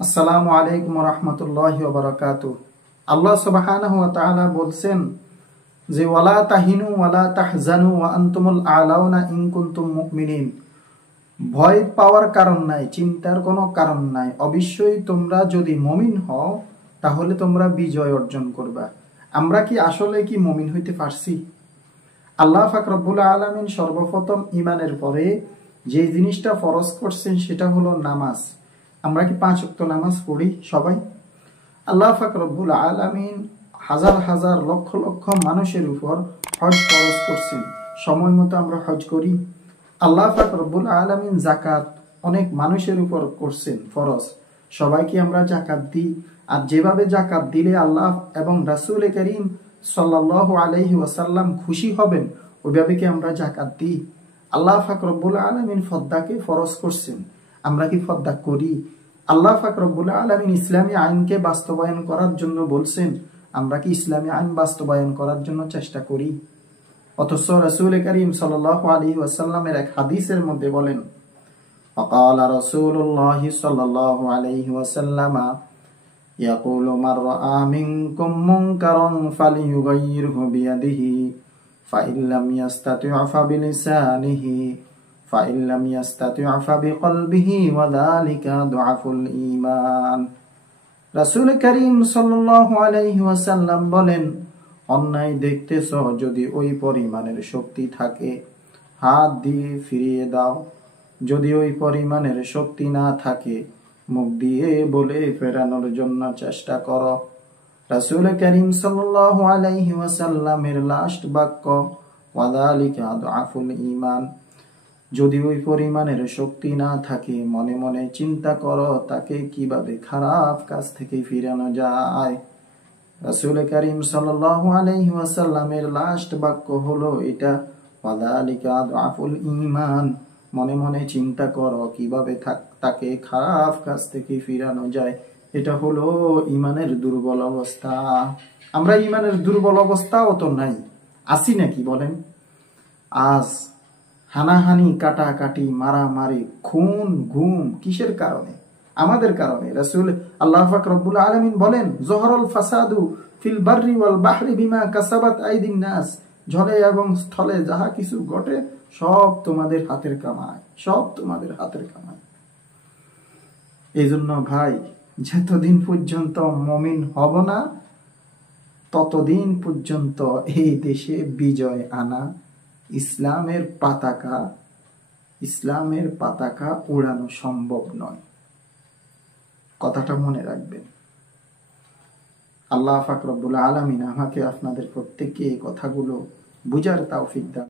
আসসালামু আলাইকুম রহমতুল্লাহি ওয়া বারাকাতুহু। আল্লাহ সুবহানাহু ওয়া তাআলা বলছেন যে ওয়ালা তাহিনু ওয়ালা তাহজানু ওয়া আনতুমুল আলাউনা ইন কুনতুম মুমিনিন। ভয় পাওয়ার কারণ নাই, চিন্তার কোনো কারণ নাই। অবশ্যই তোমরা যদি মুমিন হও তাহলে তোমরা বিজয় অর্জন করবা। আমরা কি আসলে কি মুমিন হইতে পারছি? আল্লাহ পাক রব্বুল আলামিন সর্বপ্রথম ঈমানের পরে যে জিনিসটা ফরজ করছেন সেটা হলো নামাজ। আমরা কি 5 ওয়াক্ত নামাজ পড়ি সবাই? আল্লাহ পাক রব্বুল আলামিন হাজার হাজার লক্ষ লক্ষ মানুষের উপর হজ ফরজ করছেন, সময় মতো আমরা হজ করি। আল্লাহ পাক রব্বুল আলামিন যাকাত অনেক মানুষের উপর করছেন ফরজ, সবাই কি আমরা যাকাত দিই? আর যেভাবে যাকাত দিলে আল্লাহ এবং রাসূল করিম সাল্লাল্লাহু আলাইহি ওয়াসাল্লাম খুশি হবেন ওইভাবে কি আমরা যাকাত দিই? আল্লাহ পাক রব্বুল আলামিন ফরদাকে ফরজ করছেন, আমরা কি ফরদা করি? আল্লাহ পাক রব্বুল আলামিন ইসলামী আইনকে বাস্তবায়ন করার জন্য বলছেন, আমরা কি ইসলামী আইন বাস্তবায়ন করার জন্য চেষ্টা করি? অথচ রাসূল করিম সাল্লাল্লাহু আলাইহি ওয়াসাল্লামের এক হাদিসের মধ্যে বলেন, ফাকালা রাসূলুল্লাহ সাল্লাল্লাহু আলাইহি ওয়াসাল্লাম ইয়াকুলু মান রাআ মিনকুম মুনকারান ফালিয়ুগাইয়িরহু বিয়াদিহি ফাইন লাম ইয়াস্তাতি' ফাবিলিসানিহি ফাইন লাম ইয়াস্তাতি' ফাবিকলবিহি ওয়া যালিকা দুআফুল ঈমান। রাসূল করিম সাল্লাল্লাহু আলাইহি ওয়াসাল্লাম বলেন, অন্যায় দেখতেছ, যদি ওই পরিমাণের শক্তি থাকে হাত দিয়ে ফিরিয়ে দাও, যদি ওই পরিমাণের শক্তি না থাকে মুখ দিয়ে বলে ফেরানোর জন্য চেষ্টা করো। রাসূল করিম সাল্লাল্লাহু আলাইহি ওয়াসাল্লামের লাস্ট বাক্য ওয়া যালিকা দুআফুল ঈমান। যদি ওই পরিমাণের শক্তি না থাকে মনে মনে চিন্তা করো তাকে কিভাবে খারাপ কাজ থেকে ফিরানো যায়। রাসূল করিম সাল্লাল্লাহু আলাইহি ওয়াসাল্লামের লাস্ট বাক্য হলো এটা, ওয়া যালিকা দুআফুল ঈমান। মনে মনে চিন্তা করো কিভাবে তাকে খারাপ কাজ থেকে ফিরানো যায়। এটা হলো ঈমানের দুর্বল অবস্থা। আমরা ঈমানের দুর্বল অবস্থাও তো নাই, আছি নাকি বলেন? আজ হানাহানি, কাটাকাটি, মারামারি, খুন, গুম কিসের কারণে? আমাদের কারণে। রাসূল আল্লাহ পাক রব্বুল আলামিন বলেন, যহরুল ফাসাদু ফিল বাররি ওয়াল বাহরি বিমা কাসাবাত আইদিন নাস। জলে এবং স্থলে যাহা কিছু ঘটে সব তোমাদের হাতের কামাই, সব তোমাদের হাতের কামাই। এই জন্য ভাই, যতদিন পর্যন্ত মুমিন হব না ততদিন পর্যন্ত এই দেশে বিজয় আনা, ইসলামের পতাকা উড়ানো সম্ভব নয়। কথাটা মনে রাখবেন। আল্লাহ পাক রব্বুল আলামিন আমাকে আপনাদের প্রত্যেককে এই কথাগুলো বুঝার তৌফিক দান।